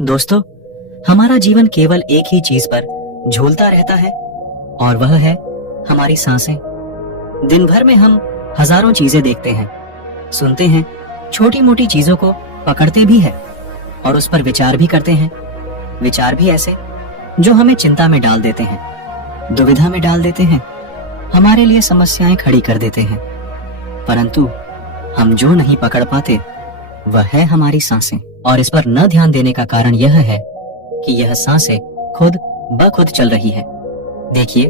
दोस्तों, हमारा जीवन केवल एक ही चीज पर झूलता रहता है और वह है हमारी सांसें। दिन भर में हम हजारों चीजें देखते हैं, सुनते हैं, छोटी मोटी चीजों को पकड़ते भी हैं और उस पर विचार भी करते हैं। विचार भी ऐसे जो हमें चिंता में डाल देते हैं, दुविधा में डाल देते हैं, हमारे लिए समस्याएं खड़ी कर देते हैं। परंतु हम जो नहीं पकड़ पाते वह है हमारी सांसें। और इस पर न ध्यान देने का कारण यह है कि यह सांसें खुद ब खुद चल रही है। देखिए,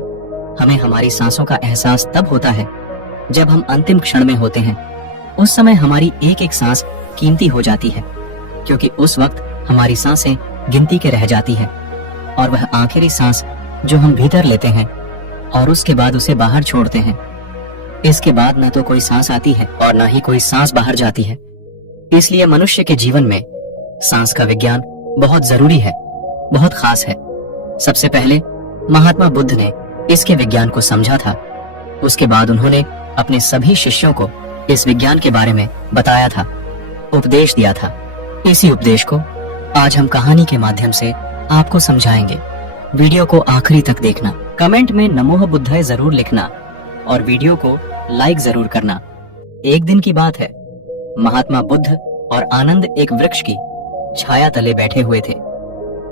हमें हमारी सांसों का एहसास तब होता है जब हम अंतिम क्षण में होते हैं। उस समय हमारी एक एक सांस कीमती हो जाती है, क्योंकि उस वक्त हमारी सांसें गिनती के रह जाती है और वह आखिरी सांस जो हम भीतर लेते हैं और उसके बाद उसे बाहर छोड़ते हैं। इसके बाद न तो कोई सांस आती है और न ही कोई सांस बाहर जाती है। इसलिए मनुष्य के जीवन में सांस का विज्ञान बहुत जरूरी है, बहुत खास है। सबसे पहले महात्मा बुद्ध ने इसके विज्ञान को समझा था। उसके बाद उन्होंने अपने सभी शिष्यों को इस विज्ञान के बारे में बताया था, उपदेश दिया था। इसी उपदेश को आज हम कहानी के माध्यम से आपको समझाएंगे। वीडियो को आखिरी तक देखना, कमेंट में नमोः बुद्धाय जरूर लिखना और वीडियो को लाइक जरूर करना। एक दिन की बात है, महात्मा बुद्ध और आनंद एक वृक्ष की छाया तले बैठे हुए थे।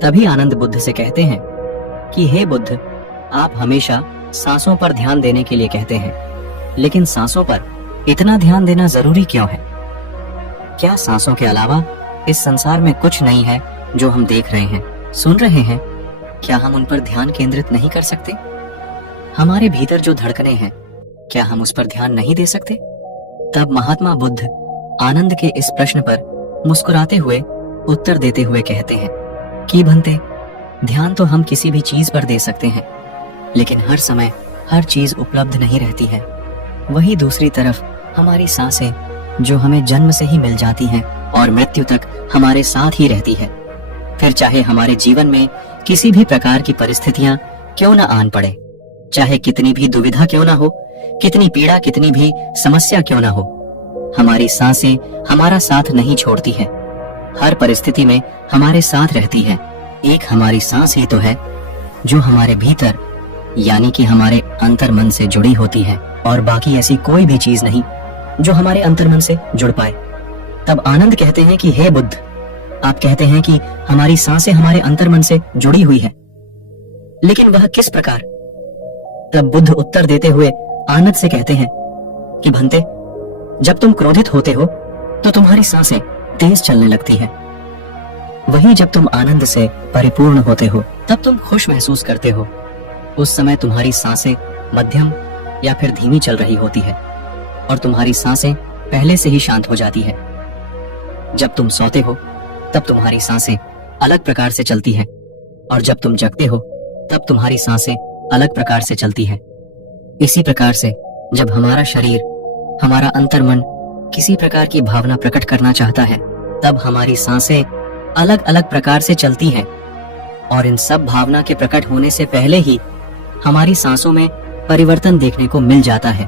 तभी आनंद बुद्ध से कहते हैं कि हे बुद्ध, आप हमेशा सांसों पर ध्यान देने के लिए कहते हैं, लेकिन सांसों पर इतना ध्यान देना जरूरी क्यों है? क्या सांसों के अलावा इस संसार में कुछ नहीं है जो हम देख रहे हैं, सुन रहे हैं? क्या हम उन पर ध्यान केंद्रित नहीं कर सकते? हमारे भीतर जो धड़कनें हैं, क्या हम उस पर ध्यान नहीं दे सकते? तब महात्मा बुद्ध आनंद के इस प्रश्न पर मुस्कुराते हुए उत्तर देते हुए कहते हैं कि भंते, ध्यान तो हम किसी भी चीज पर दे सकते हैं, लेकिन हर समय हर चीज उपलब्ध नहीं रहती है। वही दूसरी तरफ हमारी सांसें जो हमें जन्म से ही मिल जाती हैं और मृत्यु तक हमारे साथ ही रहती है। फिर चाहे हमारे जीवन में किसी भी प्रकार की परिस्थितियां क्यों न आन पड़े, चाहे कितनी भी दुविधा क्यों ना हो, कितनी पीड़ा, कितनी भी समस्या क्यों ना हो, हमारी सांसें हमारा साथ नहीं छोड़ती है। हर परिस्थिति में हमारे साथ रहती है। एक हमारी सांस ही तो है जो हमारे भीतर यानी कि हमारे अंतर्मन से जुड़ी होती है, और बाकी ऐसी कोई भी चीज नहीं जो हमारे अंतर्मन से जुड़ पाए। तब आनंद कहते हैं कि हे बुद्ध, आप कहते हैं कि हमारी सांसें हमारे अंतर्मन से जुड़ी हुई है, लेकिन वह किस प्रकार? तब बुद्ध उत्तर देते हुए आनंद से कहते हैं कि भंते, जब तुम क्रोधित होते हो तो तुम्हारी सांसें तेज चलने लगती है। वहीं जब तुम आनंद से परिपूर्ण होते हो तब तुम खुश महसूस करते हो। उस समय तुम्हारी सांसें मध्यम या फिर धीमी चल रही होती है और तुम्हारी सांसें पहले से ही शांत हो जाती है। जब तुम सोते हो तब तुम्हारी सांसें अलग प्रकार से चलती है और जब तुम जगते हो तब तुम्हारी सांसें अलग प्रकार से चलती है। इसी प्रकार से जब हमारा शरीर, हमारा अंतर्मन किसी प्रकार की भावना प्रकट करना चाहता है, तब हमारी सांसें अलग अलग प्रकार से चलती हैं और इन सब भावना के प्रकट होने से पहले ही हमारी सांसों में परिवर्तन देखने को मिल जाता है।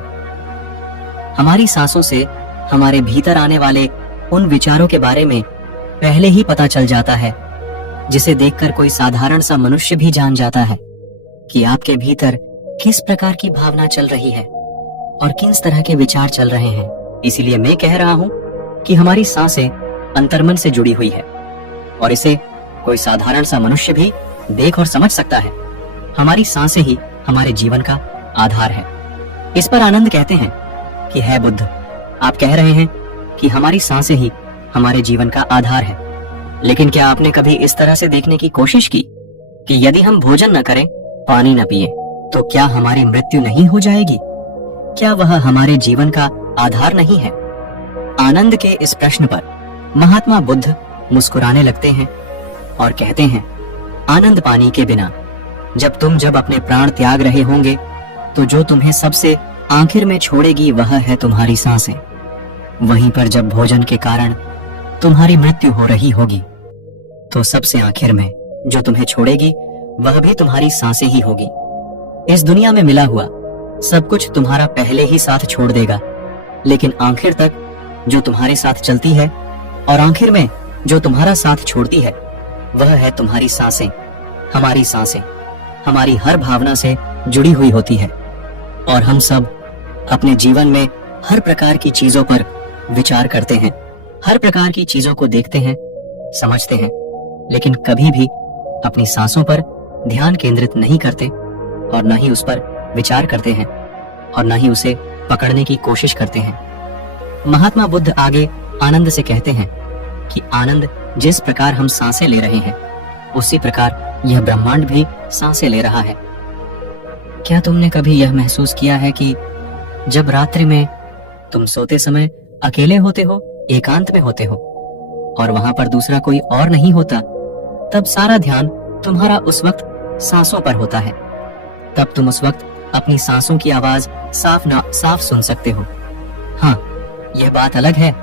हमारी सांसों से हमारे भीतर आने वाले उन विचारों के बारे में पहले ही पता चल जाता है, जिसे देखकर कोई साधारण सा मनुष्य भी जान जाता है कि आपके भीतर किस प्रकार की भावना चल रही है और किस तरह के विचार चल रहे हैं। इसीलिए मैं कह रहा हूं कि हमारी सांसें अंतर्मन से जुड़ी हुई है और इसे कोई साधारण सा मनुष्य भी देख और समझ सकता है। हमारी सांसें ही हमारे जीवन का आधार है। इस पर आनंद कहते हैं कि हे बुद्ध, आप कह रहे हैं कि हमारी सांसें ही हमारे जीवन का आधार है, लेकिन क्या आपने कभी इस तरह से देखने की कोशिश की कि यदि हम भोजन न करें, पानी न पिए, तो क्या हमारी मृत्यु नहीं हो जाएगी? क्या वह हमारे जीवन का आधार नहीं है? आनंद के इस प्रश्न पर महात्मा बुद्ध मुस्कुराने लगते हैं और कहते हैं, आनंद पानी के बिना जब अपने प्राण त्याग रहे होंगे तो जो तुम्हें सबसे आखिर में छोड़ेगी वह है तुम्हारी सांसें। वहीं पर जब भोजन के कारण तुम्हारी मृत्यु हो रही होगी तो सबसे आखिर में जो तुम्हें छोड़ेगी वह भी तुम्हारी सांसें ही होगी। इस दुनिया में मिला हुआ सब कुछ तुम्हारा पहले ही साथ छोड़ देगा, लेकिन आखिर तक जो तुम्हारे साथ चलती है और आखिर में जो तुम्हारा साथ छोड़ती है वह है तुम्हारी सांसें। हमारी सांसें हमारी हर भावना से जुड़ी हुई होती है और हम सब अपने जीवन में हर प्रकार की चीजों पर विचार करते हैं, हर प्रकार की चीजों को देखते हैं, समझते हैं, लेकिन कभी भी अपनी सांसों पर ध्यान केंद्रित नहीं करते और न ही उस पर विचार करते हैं और न ही उसे पकड़ने की कोशिश करते हैं। महात्मा बुद्ध आगे आनंद से कहते हैं कि आनंद जिस प्रकार हम सांसें ले रहे हैं उसी प्रकार यह ब्रह्मांड भी सांसें ले रहा है। क्या तुमने कभी यह महसूस किया है कि जब रात्रि में तुम सोते समय अकेले होते हो, एकांत में होते हो और वहां पर दूसरा कोई और नहीं होता, तब सारा ध्यान तुम्हारा उस वक्त सांसों पर होता है। तब तुम उस वक्त अपनी सांसों की आवाज साफ सुन सकते हो। हाँ, यह बात अलग है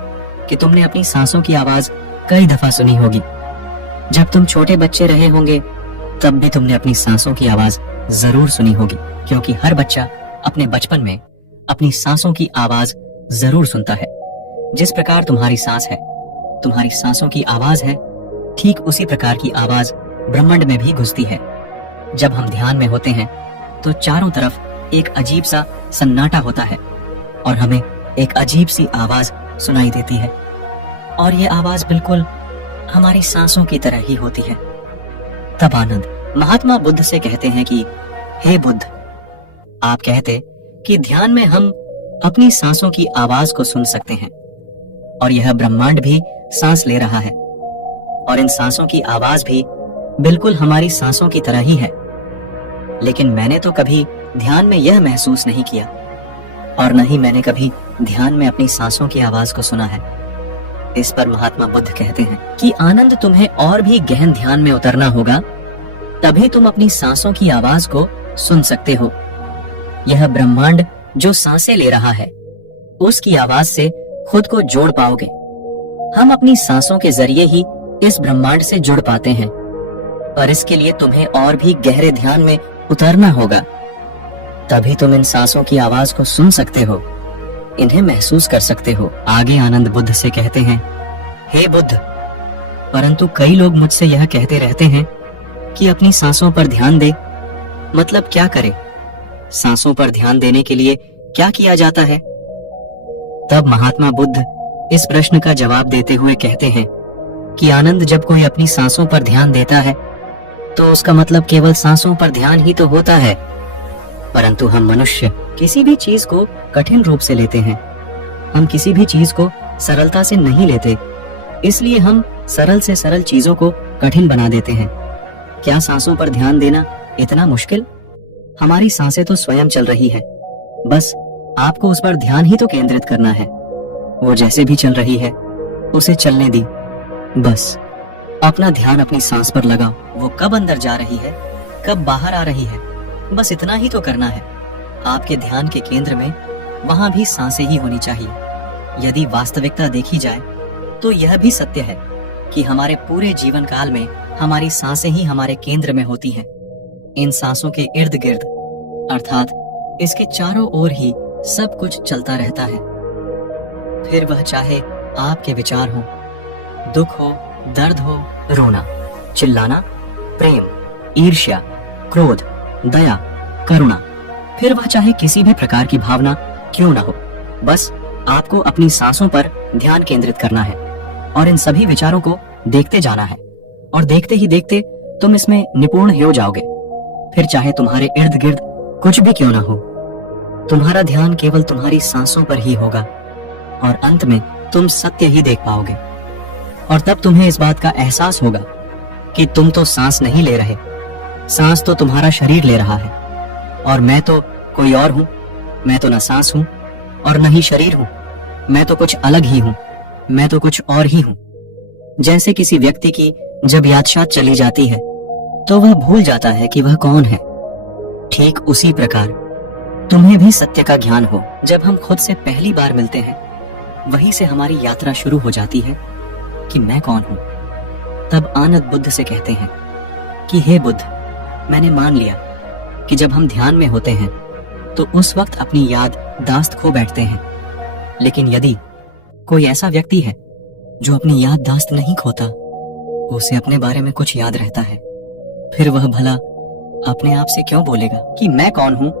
कि तुमने अपनी सांसों की आवाज कई दफा सुनी होगी। जब तुम छोटे बच्चे रहे होंगे तब भी तुमने अपनी सांसों की आवाज जरूर सुनी होगी, क्योंकि हर बच्चा अपने बचपन में अपनी सांसों की आवाज जरूर सुनता है। जिस प्रकार तुम्हारी सांस है, तुम्हारी सांसों की आवाज है, ठीक उसी प्रकार की आवाज ब्रह्मांड में भी गुजती है। जब हम ध्यान में होते हैं तो चारों तरफ एक अजीब सा सन्नाटा होता है और हमें एक अजीब सी आवाज सुनाई देती है और ये आवाज बिल्कुल हमारी सांसों की तरह ही होती है। तब आनंद महात्मा बुद्ध से कहते हैं कि हे बुद्ध, आप कहते कि ध्यान में हम अपनी सांसों की आवाज को सुन सकते हैं और यह ब्रह्मांड भी सांस ले रहा है और इन सांसों की आवाज भी बिल्कुल हमारी सांसों की तरह ही है। लेकिन मैंने तो कभी ध्यान में यह महसूस नहीं किया और न ही मैंने कभी ध्यान में अपनी सांसों की आवाज को सुना है। इस पर महात्मा बुद्ध कहते हैं कि आनंद, तुम्हें और भी गहन ध्यान में उतरना होगा, तभी तुम अपनी सांसों की आवाज को सुन सकते हो। यह ब्रह्मांड जो सांसें ले रहा है उसकी आवाज से खुद को जोड़ पाओगे। हम अपनी सांसों के जरिए ही इस ब्रह्मांड से जुड़ पाते हैं और इसके लिए तुम्हें और भी गहरे ध्यान में उतरना होगा, तभी तुम इन सांसों की आवाज को सुन सकते हो, इन्हें महसूस कर सकते हो। आगे आनंद बुद्ध से कहते हैं, हे बुद्ध, परंतु कई लोग मुझसे यह कहते रहते हैं कि अपनी सांसों पर ध्यान दे। मतलब क्या करें? सांसों पर ध्यान देने के लिए क्या किया जाता है? तब महात्मा बुद्ध इस प्रश्न का जवाब देते हुए कहते हैं कि आनंद, जब कोई अपनी सांसों पर ध्यान देता है तो उसका मतलब केवल सांसों पर ध्यान ही तो होता है, परंतु हम मनुष्य किसी भी चीज को कठिन रूप से लेते हैं। हम किसी भी चीज को सरलता से नहीं लेते, इसलिए हम सरल से सरल चीजों को कठिन बना देते हैं। क्या सांसों पर ध्यान देना इतना मुश्किल? हमारी सांसें तो स्वयं चल रही है, बस आपको उस पर ध्यान ही तो केंद्रित करना है। वो जैसे भी चल रही है उसे चलने दी, बस अपना ध्यान अपनी सांस पर लगाओ। वो कब अंदर जा रही है, कब बाहर आ रही है, बस इतना ही तो करना है। आपके ध्यान के केंद्र में वहां भी सांसें ही होनी चाहिए। यदि वास्तविकता देखी जाए तो यह भी सत्य है कि हमारे पूरे जीवन काल में हमारी सांसें ही हमारे केंद्र में होती हैं। इन सांसों के इर्द गिर्द अर्थात इसके चारों ओर ही सब कुछ चलता रहता है। फिर वह चाहे आपके विचार हो, दुख हो, दर्द हो, रोना, चिल्लाना, प्रेम, ईर्ष्या, क्रोध, दया, करुणा, फिर वह चाहे किसी भी प्रकार की भावना क्यों ना हो, बस आपको अपनी सांसों पर ध्यान केंद्रित करना है और इन सभी विचारों को देखते जाना है और देखते ही देखते तुम इसमें निपुण हो जाओगे। फिर चाहे तुम्हारे इर्द गिर्द कुछ भी क्यों ना हो, तुम्हारा ध्यान केवल तुम्हारी सांसों पर ही होगा और अंत में तुम सत्य ही देख पाओगे। और तब तुम्हें इस बात का एहसास होगा कि तुम तो सांस नहीं ले रहे, सांस तो तुम्हारा शरीर ले रहा है और मैं तो कोई और हूं। मैं तो न सांस हूं और न ही शरीर हूं, मैं तो कुछ अलग ही हूं, मैं तो कुछ और ही हूं। जैसे किसी व्यक्ति की जब याददाश्त चली जाती है तो वह भूल जाता है कि वह कौन है, ठीक उसी प्रकार तुम्हें भी सत्य का ज्ञान हो। जब हम खुद से पहली बार मिलते हैं वहीं से हमारी यात्रा शुरू हो जाती है कि मैं कौन हूं। तब आनंद बुद्ध से कहते हैं कि हे बुद्ध, मैंने मान लिया कि जब हम ध्यान में होते हैं तो उस वक्त अपनी याद दास्त खो बैठते हैं, लेकिन यदि कोई ऐसा व्यक्ति है जो अपनी याद दास्त नहीं खोता, उसे अपने बारे में कुछ याद रहता है, फिर वह भला अपने आप से क्यों बोलेगा कि मैं कौन हूँ?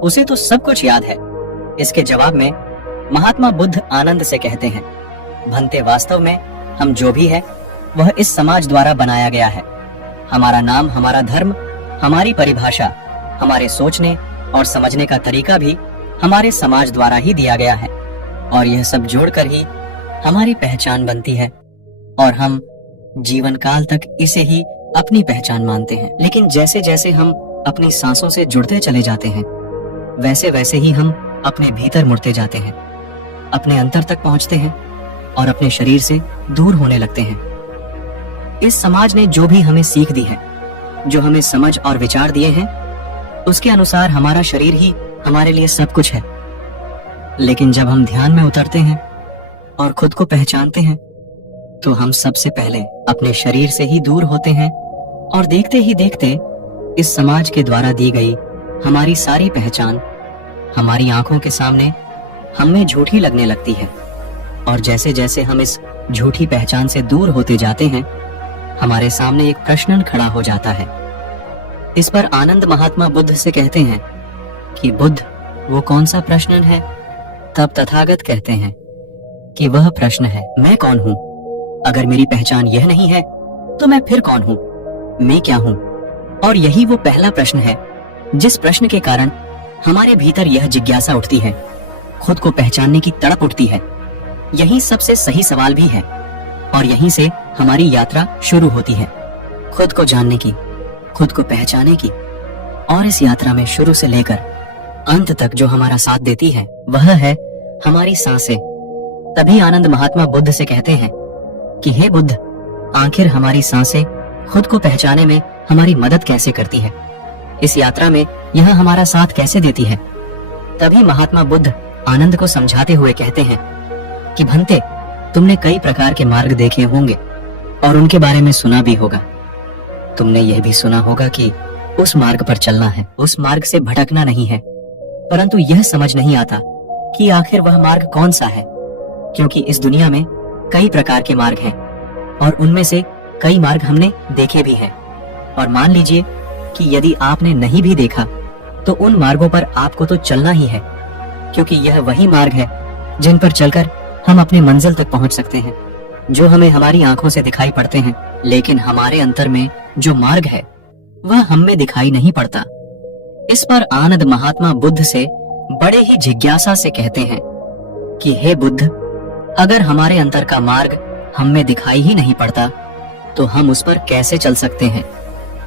उसे तो सब कुछ याद है। इसके जवाब में महात्मा बुद्ध आनंद से कहते हैं, भंते, वास्तव में हम जो भी है वह इस समाज द्वारा बनाया गया है। हमारा नाम, हमारा धर्म, हमारी परिभाषा, हमारे सोचने और समझने का तरीका भी हमारे समाज द्वारा ही दिया गया है, और यह सब जोड़कर ही हमारी पहचान बनती है, और हम जीवन काल तक इसे ही अपनी पहचान मानते हैं। लेकिन जैसे जैसे हम अपनी सांसों से जुड़ते चले जाते हैं, वैसे वैसे ही हम अपने भीतर मुड़ते जाते हैं, अपने अंतर तक पहुंचते हैं और अपने शरीर से दूर होने लगते हैं। इस समाज ने जो भी हमें सीख दी है, जो हमें समझ और विचार दिए हैं, उसके अनुसार हमारा शरीर ही हमारे लिए सब कुछ है। लेकिन जब हम ध्यान में उतरते हैं और खुद को पहचानते हैं, तो हम सबसे पहले अपने शरीर से ही दूर होते हैं और देखते ही देखते इस समाज के द्वारा दी गई हमारी सारी पहचान हमारी आंखों के सामने हमें झूठी लगने लगती है। और जैसे जैसे हम इस झूठी पहचान से दूर होते जाते हैं, हमारे सामने एक प्रश्न खड़ा हो जाता है। इस पर आनंद महात्मा बुद्ध से कहते हैं कि बुद्ध, वो कौन सा प्रश्न है? तब तथागत कहते हैं कि वह प्रश्न है, मैं कौन हूँ? अगर मेरी पहचान यह नहीं है तो मैं फिर कौन हूँ? मैं क्या हूँ? और यही वो पहला प्रश्न है जिस प्रश्न के कारण हमारे भीतर यह जिज्ञासा उठती है, खुद को पहचानने की तड़प उठती है। यही सबसे सही सवाल भी है और यहीं से हमारी यात्रा शुरू होती है, खुद को जानने की, खुद को पहचाने की। और इस यात्रा में शुरू से लेकर अंत तक जो हमारा साथ देती है वह है हमारी सांसें। तभी आनंद महात्मा बुद्ध से कहते हैं कि हे बुद्ध, आखिर हमारी सांसें खुद को पहचाने में हमारी मदद कैसे करती है? इस यात्रा में यह हमारा साथ कैसे देती है? तभी महात्मा बुद्ध आनंद को समझाते हुए कहते हैं कि भंते, तुमने कई प्रकार के मार्ग देखे होंगे और उनके बारे में सुना भी होगा। तुमने यह भी सुना होगा कि उस मार्ग पर चलना है, उस मार्ग से भटकना नहीं है, परंतु यह समझ नहीं आता कि आखिर वह मार्ग कौन सा है, क्योंकि इस दुनिया में कई प्रकार के मार्ग हैं और उनमें से कई मार्ग हमने देखे भी हैं। और मान लीजिए कि यदि आपने नहीं भी देखा तो उन मार्गों पर आपको तो चलना ही है, क्योंकि यह वही मार्ग है जिन पर चलकर हम अपनी मंजिल तक पहुंच सकते हैं, जो हमें हमारी आंखों से दिखाई पड़ते हैं। लेकिन हमारे अंतर में जो मार्ग है वह हम में दिखाई नहीं पड़ता। इस पर आनंद महात्मा बुद्ध से बड़े ही जिज्ञासा से कहते हैं कि हे बुद्ध, अगर हमारे अंतर का मार्ग हम में दिखाई ही नहीं पड़ता तो हम उस पर कैसे चल सकते हैं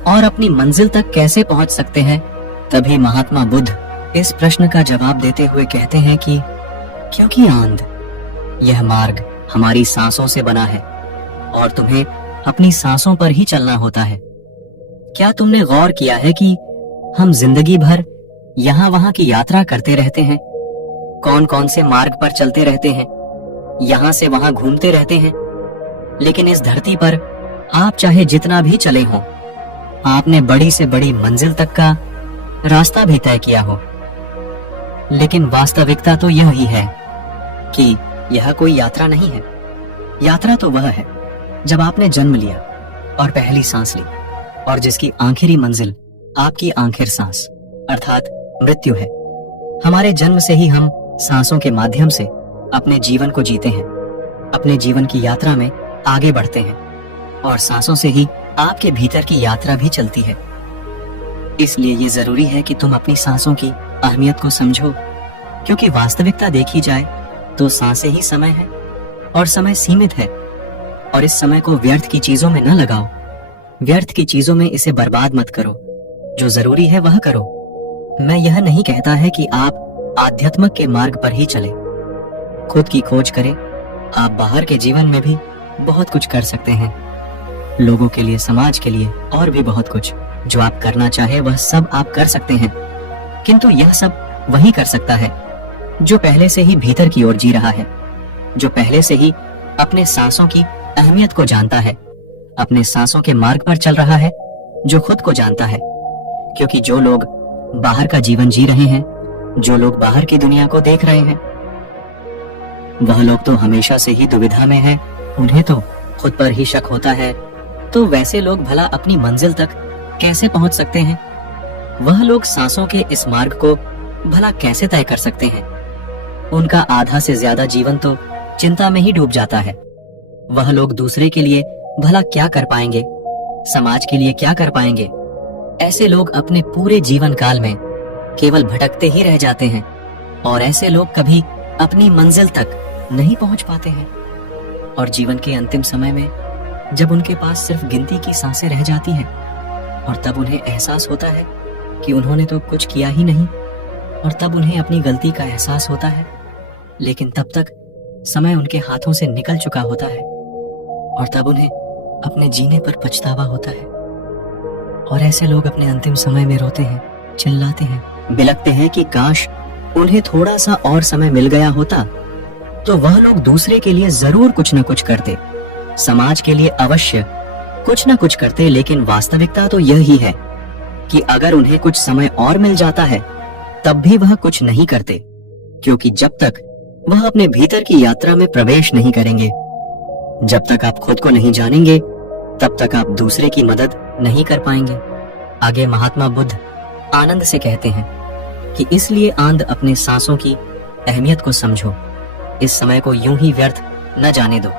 और अपनी मंजिल तक कैसे पहुंच सकते हैं? तभी महात्मा बुद्ध इस प्रश्न का जवाब देते हुए कहते हैं कि क्योंकि आनंद, यह मार्ग हमारी सांसों से बना है और तुम्हें अपनी सांसों पर ही चलना होता है। क्या तुमने गौर किया है कि हम जिंदगी भर यहाँ वहाँ की यात्रा करते रहते हैं, कौन कौन से मार्ग पर चलते रहते हैं, यहाँ से वहाँ घूमते रहते हैं, लेकिन इस धरती पर आप चाहे जितना भी चले हों, आपने बड़ी से बड़ी मंजिल तक का रास्ता भी तय किया हो, लेकिन वास्तविकता तो यह ही है कि यह कोई यात्रा नहीं है। यात्रा तो वह है जब आपने जन्म लिया और पहली सांस ली, और जिसकी आखिरी मंजिल आपकी आखिर सांस अर्थात मृत्यु है। हमारे जन्म से ही हम सांसों के माध्यम से अपने जीवन को जीते हैं, अपने जीवन की यात्रा में आगे बढ़ते हैं, और सांसों से ही आपके भीतर की यात्रा भी चलती है। इसलिए ये जरूरी है कि तुम अपनी सांसों की अहमियत को समझो, क्योंकि वास्तविकता देखी जाए तो सांसें ही समय है और समय सीमित है। और इस समय को व्यर्थ की चीजों में न लगाओ, व्यर्थ की चीजों में इसे बर्बाद मत करो, जो जरूरी है वह करो। मैं यह नहीं कहता है कि आप आध्यात्म के मार्ग पर ही चले, खुद की खोज करें। आप बाहर के जीवन में भी बहुत कुछ कर सकते हैं, लोगों के लिए, समाज के लिए, और भी बहुत कुछ जो आप करना चाहे वह सब आप कर सकते हैं। किंतु यह सब वही कर सकता है जो पहले से ही भीतर की ओर जी रहा है, जो पहले से ही अपने सांसों की अहमियत को जानता है, अपने सांसों के मार्ग पर चल रहा है, जो खुद को जानता है। क्योंकि जो लोग बाहर का जीवन जी रहे हैं, जो लोग बाहर की दुनिया को देख रहे हैं, वह लोग तो हमेशा से ही दुविधा में हैं। उन्हें तो खुद पर ही शक होता है, तो वैसे लोग भला अपनी मंजिल तक कैसे पहुंच सकते हैं? वह लोग सांसों के इस मार्ग को भला कैसे तय कर सकते हैं? उनका आधा से ज्यादा जीवन तो चिंता में ही डूब जाता है। वह लोग दूसरे के लिए भला क्या कर पाएंगे, समाज के लिए क्या कर पाएंगे? ऐसे लोग अपने पूरे जीवन काल में केवल भटकते ही रह जाते हैं और ऐसे लोग कभी अपनी मंजिल तक नहीं पहुंच पाते हैं। और जीवन के अंतिम समय में जब उनके पास सिर्फ गिनती की सांसें रह जाती हैं और तब उन्हें एहसास होता है कि उन्होंने तो कुछ किया ही नहीं, और तब उन्हें अपनी गलती का एहसास होता है, लेकिन तब तक समय उनके हाथों से निकल चुका होता है और तब उन्हें अपने जीने पर पछतावा होता है। और ऐसे लोग अपने अंतिम समय में रोते हैं, चिल्लाते हैं, बिलखते हैं कि काश उन्हें थोड़ा सा और समय मिल गया होता तो वह लोग दूसरे के लिए जरूर कुछ न कुछ करते, समाज के लिए अवश्य कुछ न कुछ करते। लेकिन वास्तविकता तो यह ही है कि अगर उन्हें कुछ समय और मिल जाता है तब भी वह कुछ नहीं करते, क्योंकि जब तक वह अपने भीतर की यात्रा में प्रवेश नहीं करेंगे, जब तक आप खुद को नहीं जानेंगे, तब तक आप दूसरे की मदद नहीं कर पाएंगे। आगे महात्मा बुद्ध आनंद से कहते हैं कि इसलिए आनंद अपने सांसों की अहमियत को समझो, इस समय को यूं ही व्यर्थ न जाने दो।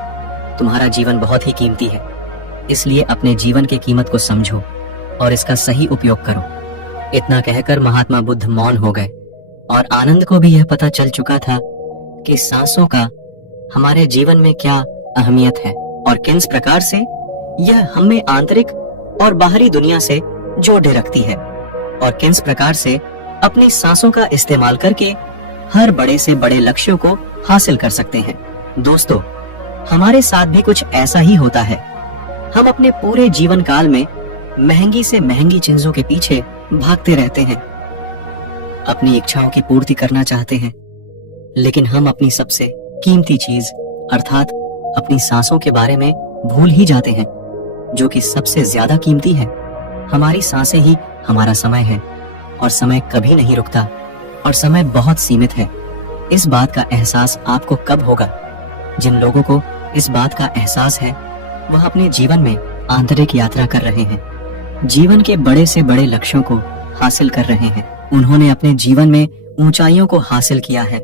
तुम्हारा जीवन बहुत ही कीमती है, इसलिए अपने जीवन की कीमत को समझो और इसका सही उपयोग करो। इतना कहकर महात्मा बुद्ध मौन हो गए और आनंद को भी यह पता चल चुका था कि सांसों का हमारे जीवन में क्या अहमियत है और किस प्रकार से यह हमें आंतरिक और बाहरी दुनिया से जोड़े रखती है, और किस प्रकार से अपनी सांसों का इस्तेमाल करके हर बड़े से बड़े लक्ष्यों को हासिल कर सकते हैं। दोस्तों, हमारे साथ भी कुछ ऐसा ही होता है। हम अपने पूरे जीवन काल में महंगी से महंगी चीजों के पीछे भागते रहते हैं, अपनी इच्छाओं की पूर्ति करना चाहते हैं, लेकिन हम अपनी सबसे कीमती चीज अर्थात अपनी सांसों के बारे में भूल ही जाते हैं, जो कि सबसे ज्यादा कीमती है। हमारी सांसें ही हमारा समय है और समय कभी नहीं रुकता और समय बहुत सीमित है। इस बात का एहसास आपको कब होगा? जिन लोगों को इस बात का एहसास है वह अपने जीवन में आंतरिक यात्रा कर रहे हैं, जीवन के बड़े से बड़े लक्ष्यों को हासिल कर रहे हैं। उन्होंने अपने जीवन में ऊंचाइयों को हासिल किया है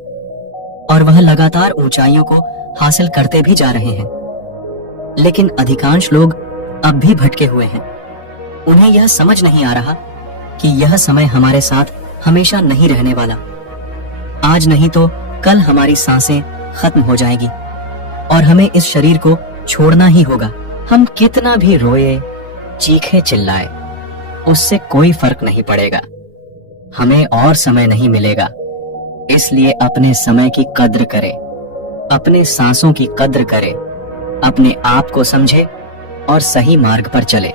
और वह लगातार ऊंचाइयों को हासिल करते भी जा रहे हैं। लेकिन अधिकांश लोग अब भी भटके हुए हैं। उन्हें यह समझ नहीं आ रहा कि यह समय हमारे साथ हमेशा नहीं रहने वाला। आज नहीं तो कल हमारी सांसें खत्म हो जाएगी और हमें इस शरीर को छोड़ना ही होगा। हम कितना भी रोए, चीखे, चिल्लाए, उससे कोई फर्क नहीं पड़ेगा। हमें और समय नहीं मिलेगा, इसलिए अपने समय की कद्र करें, अपने सांसों की कद्र करें, अपने आप को समझे और सही मार्ग पर चले।